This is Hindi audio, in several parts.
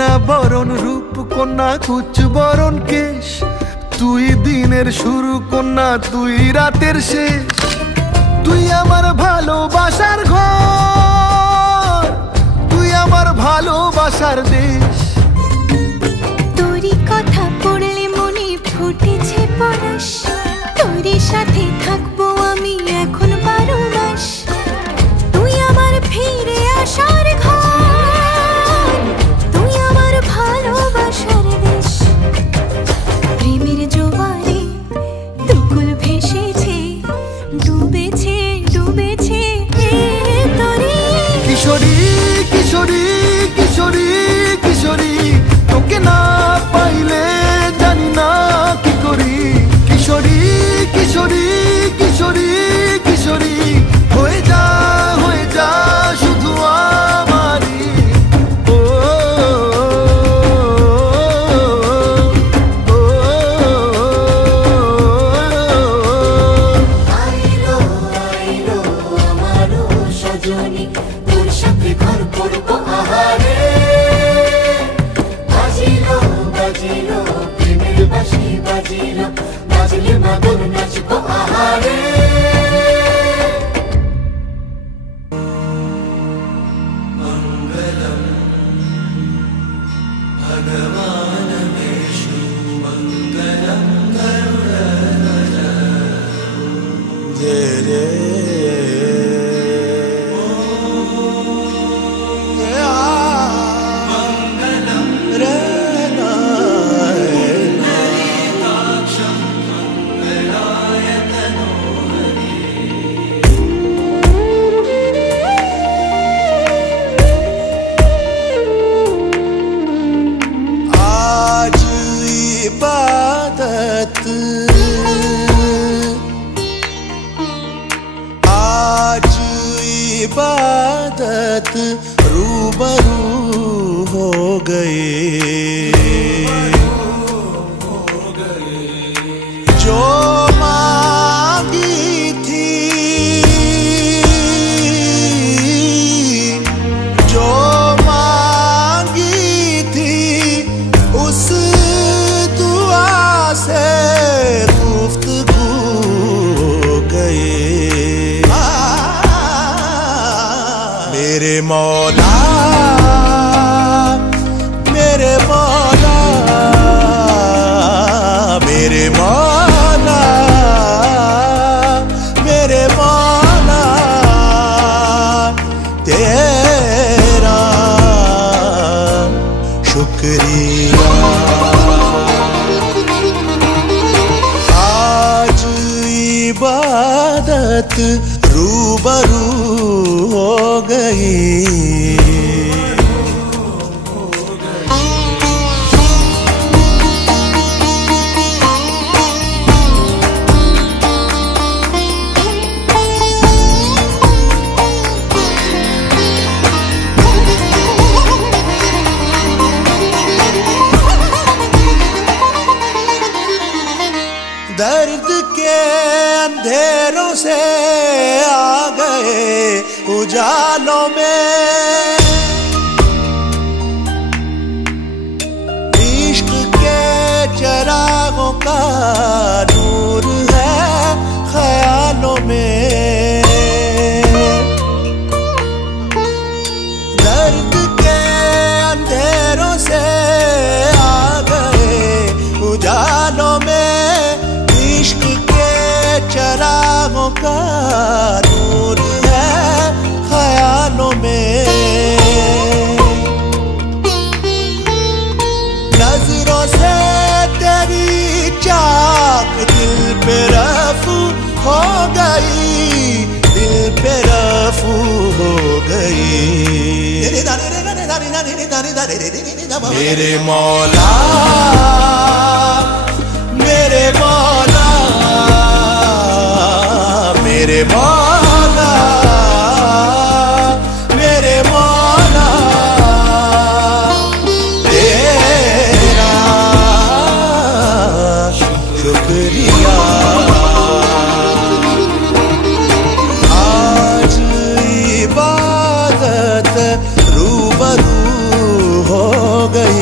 না বরণ রূপ কন্যা কুচ বরণ কেশ, তুই দিনের শুরু কন্যা তুই রাতের শেষ। তুই আমার ভালোবাসার ঘর, তুই আমার ভালোবাসার দেশ। তোরই কথা পড়লে মনে ফুটেছে পরশ, তোরই সাথে থাকবো আমি এখন 12 মাস। তুই আমার ফিরে আসার ঘর, তুই আমার ভালোবাসার দেশ। প্রেমের জোয়ারে দুকুল ভেসেছে, ডুবেছে ডুবেছে তোরে। কিশোরী কিশোরী কিশোরী কিশোরী, তোকে না পাইলে জানি না কি করি। কিশোরী কিশোরী কিশোরী কিশোরী, হয়ে যা শুধু আমারই। ও আইলো আইলো আমারও সজনী, তোর সাথে ঘর করবো আহারে। বাজিলো বাজিলো প্রেমের বাঁশি বাজিলো, বাজলে মাদল নাচবো আহারে। आज इबादत, आज इबादत रूबरू हो गए। जो मांगी थी, जो मांगी थी, उस दुआ से गुफ्तगू हो गए। मेरे मौला मेरे मौला मेरे मौला मेरे मौला, तेरा शुक्रिया। आज इबादत रूबरू हो गई। दर्द के अंधेरों से आ गए उजालों में, इश्क के चरागों का नूर है ख्यालों में। दर्द के अंधेरों से आ गए उजालों में, इश्क के चरागों का नूर है ख्यालों में। नजरों से तेरी चाक दिल पे रफू हो गई, दिल पे रफू हो गई। मेरे मौला मेरे मौला मेरे मौला मेरे मौला, तेरा शुक्रिया। आज इबादत रूबरू हो गई।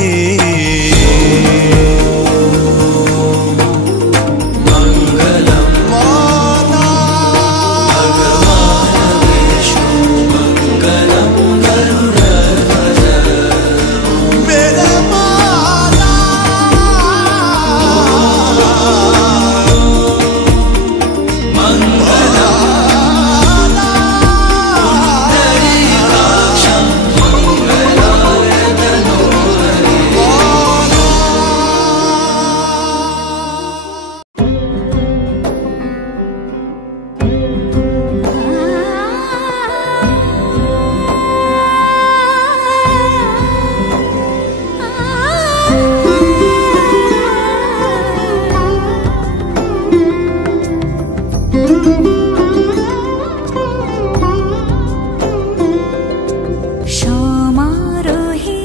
সমারোহে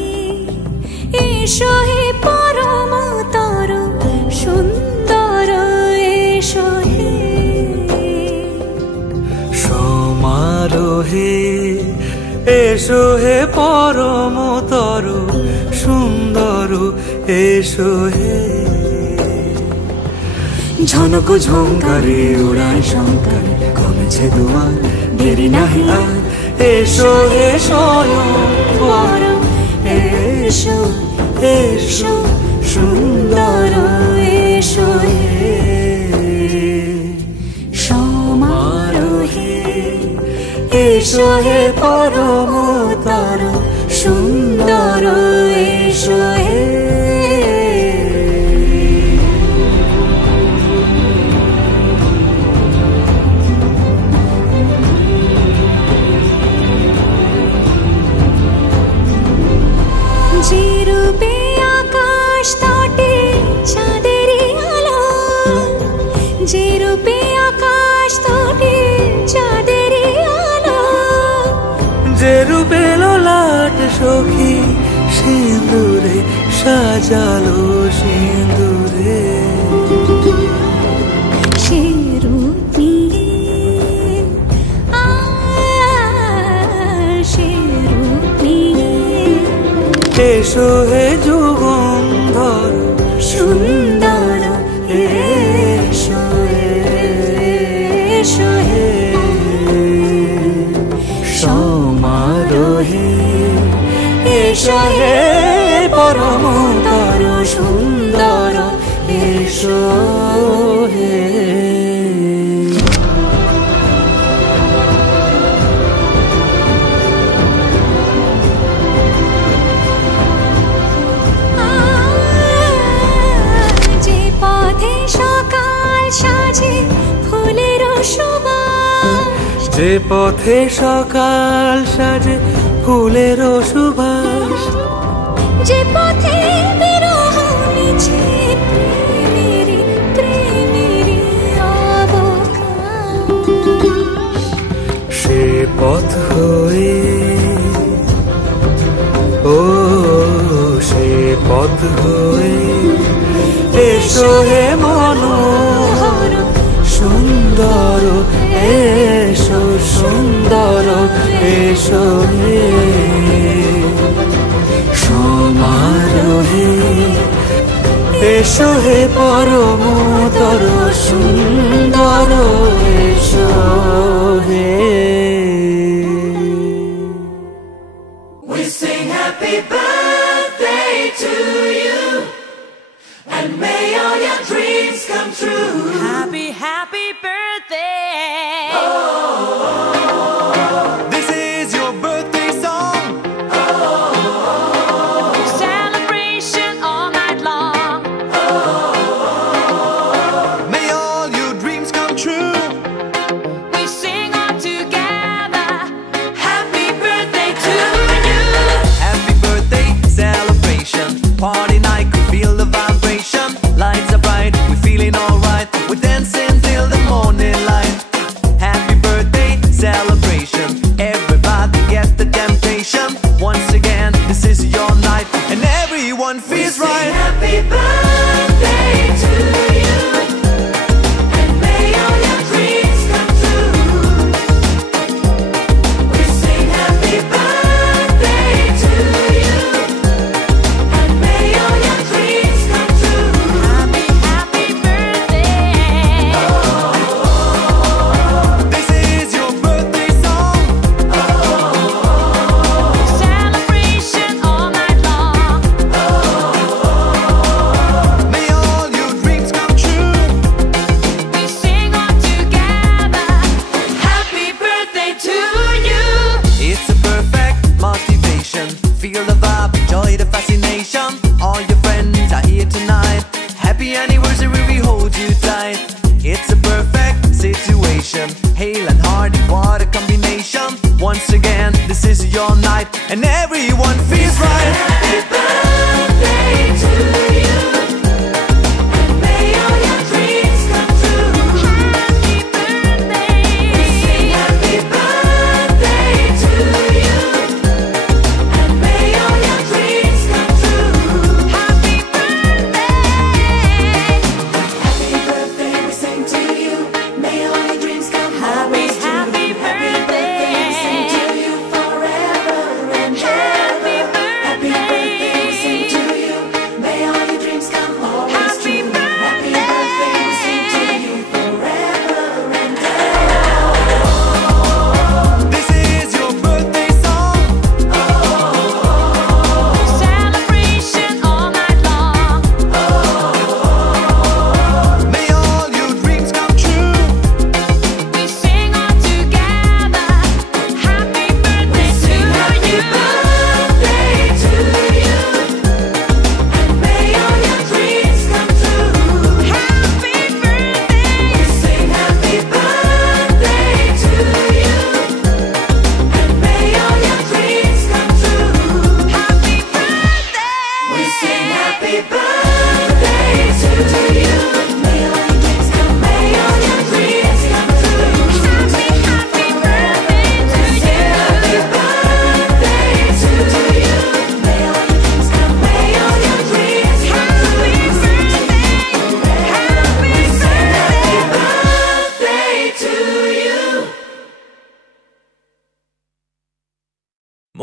এসো হে পরমতর সুন্দর এসো হে সমারোহে এসো হে পরমতর সুন্দর এসো হে ঝনক ঝঙ্কারে উড়ায় শঙ্কর কমেছে দুয়ার দেরি নাহি আর এসো হে স্বয়ংবর এসো এসো সুন্দর এসো হে সমারোহে এসো হে পরমতর সুন্দর এসো হে যে রূপে আকাশ তটে চাঁদেরই আলো যে রূপে আকাশ তটে চাঁদেরই আলো যে রূপে ললাট সখী সিঁদুরে সাজালো সিঁদুরে সে রূপ নিয়ে সে রূপ নিয়ে এসো হে যুগন্ধর সুন্দর এসো এসো হে সমারোহে এসো হে পরমতর সুন্দর এসো হে যে পথে সকাল সাজে ফুলের সুবাস যে পথে সকাল সাজে ফুলের সুবাস যে পথে বিরহ মিছে প্রেমেরই প্রেমেরই অবকাশ সে পথ হয়ে ও সে পথ হয়ে এসো হে মনোহর সুন্দর এসো সুন্দর এসো হে সমারোহে এসো হে পরমতর সুন্দর এসো হে We sing happy birthday to you, and may all your dreams come true. Happy, happy birthday. This is your birthday song. Celebration all night long. May all your dreams come true. We sing all together. Happy birthday to you. Happy birthday celebration. Party night, could feel the vibration. Lights are bright, we're feeling alright. We're dancing till the morning light. Happy birthday celebration. Everybody get the temptation. Once again, this is your night, and everyone feels right. Happy birthday to you, and may all your dreams come true. We sing happy birthday to you, and may all your dreams come true. Happy, happy birthday. This is your birthday song. Celebration all night long. May all your dreams come true. We sing all together. Happy birthday to you. It's a perfect motivation. Feel the vibe, enjoy the fascination. All your friends are here tonight. Happy anniversary, we hold you tight. It's a perfect situation. Hale and hearty, what a combination. Once again, this is your night, and everyone feels right. Happy birthday to you, and may all your dreams come true. Happy birthday.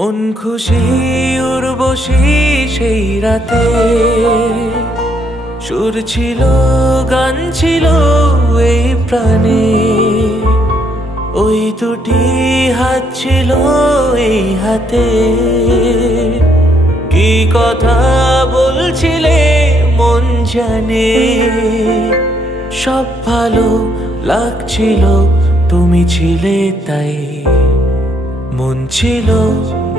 মন খুশি উর্বশী সেই রাতে, সুর ছিল গান ছিল এই প্রাণে, ওই দুটি হাত ছিল এই হাতে, কি কথা বলছিলে মন জানে, সব ভালো লাগছিল তুমি ছিলে তাই, মন ছিল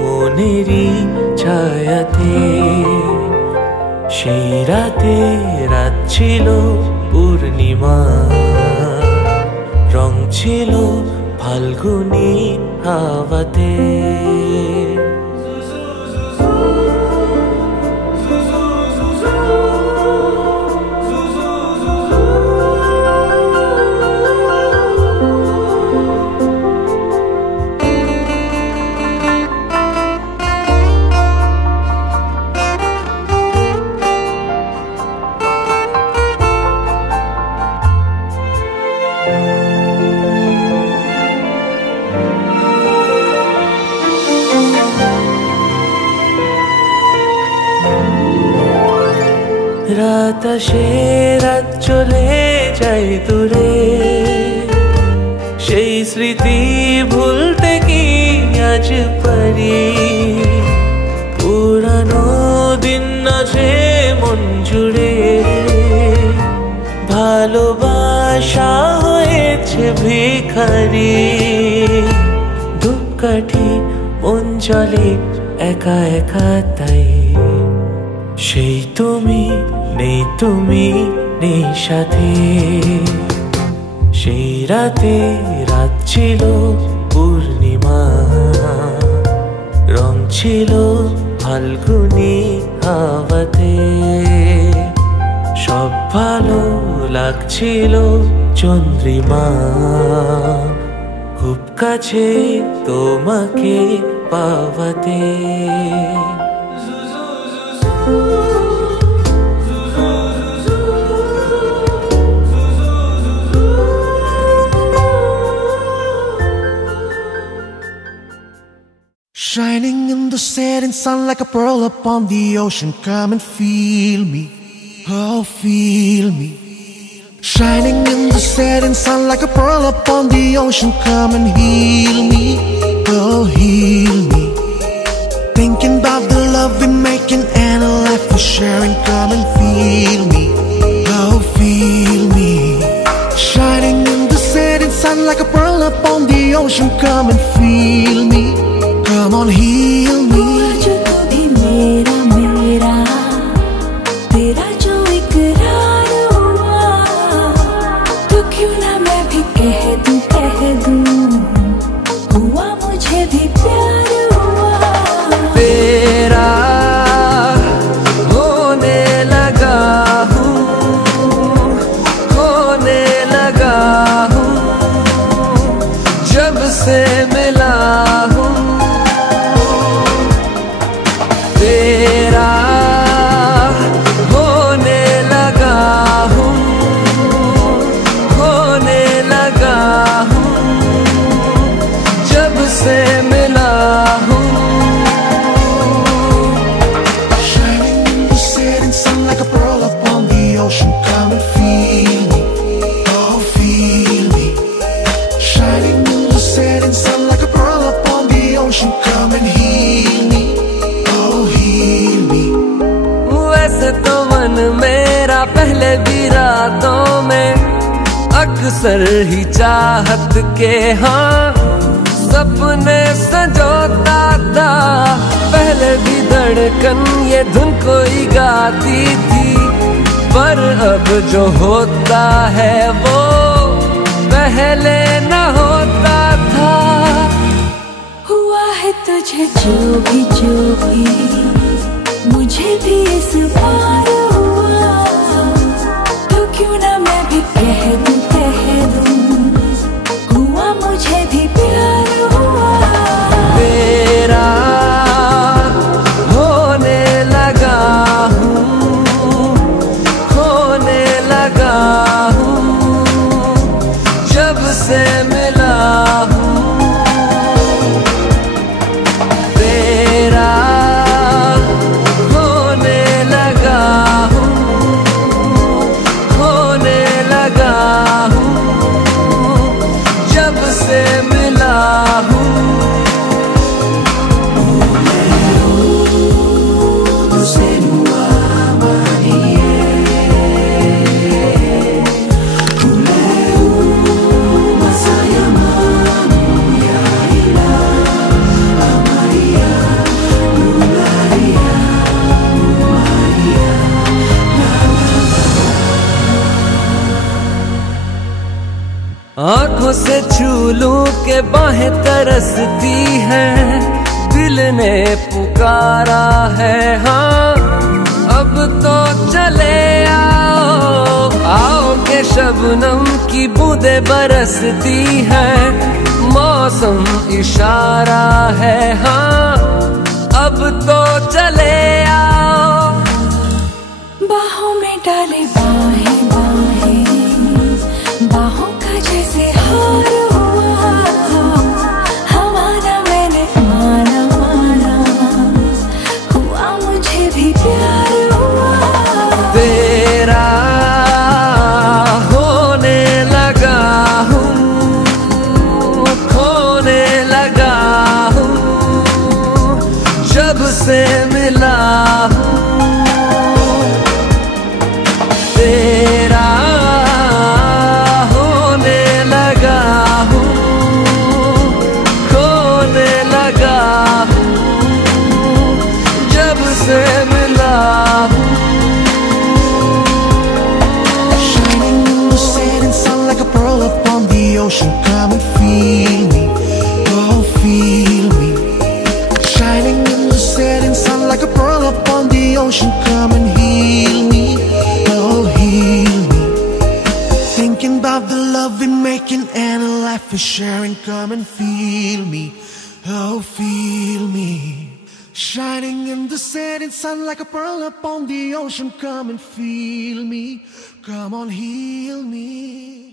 মনেরই ছায়াতে, সেই রাতে রাত ছিল পূর্ণিমা, রং ছিল ফাল্গুনী হাওয়াতে। রাত আসে রাত চলে যায় দূরে, সেই স্মৃতি ভুলতে কি আজ পারি, পুরানো দিন আছে মন জুড়ে, ভালোবাসা হয়েছে ভিখারি, ধূপকাঠি মন জলে একা একা তাই, সেই তুমি নেই তুমি নেই সাথে, সেই রাতে রাত ছিল পূর্ণিমা, রং ছিল ফাল্গুনী হাওয়াতে, সব ভালো লাগছিল চন্দ্রিমা, খুব কাছে তোমাকে পাওয়াতে। Shining in the setting sun like a pearl upon the ocean. Come and feel me, oh feel me. Shining in the setting sun like a pearl upon the ocean. Come and heal me, oh heal me. Thinking about the love we're making and a life we're sharing. Come and feel me, oh feel me. Shining in the setting sun like a pearl upon the ocean. Come and feel me. Come on, heal me. जो तू भी मेरा मेरा, तेरा जो इकरार हुआ, तो क्यों ना मैं भी कह दूं, हुआ मुझे भी प्यार हुआ। तेरा होने लगा हूँ, होने लगा हूँ, जब से मिला हूँ, तेरा होने लगा हूँ, होने लगा हूँ, जब से मिला हूँ। Shining in the setting sun like a pearl upon the ocean. Come and feel me, oh feel me. Shining in the setting sun like a pearl upon the ocean. Come and heal me, oh heal me. वैसे तो मन मेरा पहले भी रातों में अक्सर ही चाहत के हाँ सपने संजोता था, पहले भी धड़कन ये धुन कोई गाती थी, पर अब जो होता है वो पहले न होता था। हुआ है तुझे जो भी मुझे भी इस बार हुआ, तो क्यों ना मैं भी कह दूं, हुआ मुझे भी प्यार हुआ। तेरा होने लगा हूँ, होने लगा हूँ, जब से मिला हूँ, तेरा आंखों से छू लूं के बाहें तरसती हैं, दिल ने पुकारा है हाँ। अब तो चले आओ आओ के शबनम की बूंदें बरसती हैं, मौसम इशारा है हाँ। अब तो चले आओ, बाहों में डाले बाहें बाहें, बाहों का जैसे हार हुआ, हमारा मैंने माना माना, हुआ मुझे भी प्यार हुआ। तेरा होने लगा हूँ, खोने लगा हूँ, जब से मिला हूँ। तेरा होने लगा हूँ, खोने लगा हूँ, जब से मिला हूँ। Shining in the setting sun like a pearl upon the ocean. Come and feel me, oh feel me. Shining in the setting sun like a pearl upon the ocean. Come and heal me, oh heal me. Thinking about the love we're making and a life we're sharing. Come and feel me, oh feel me. Shining in the setting sun like a pearl upon the ocean. Come and feel me, come on heal me.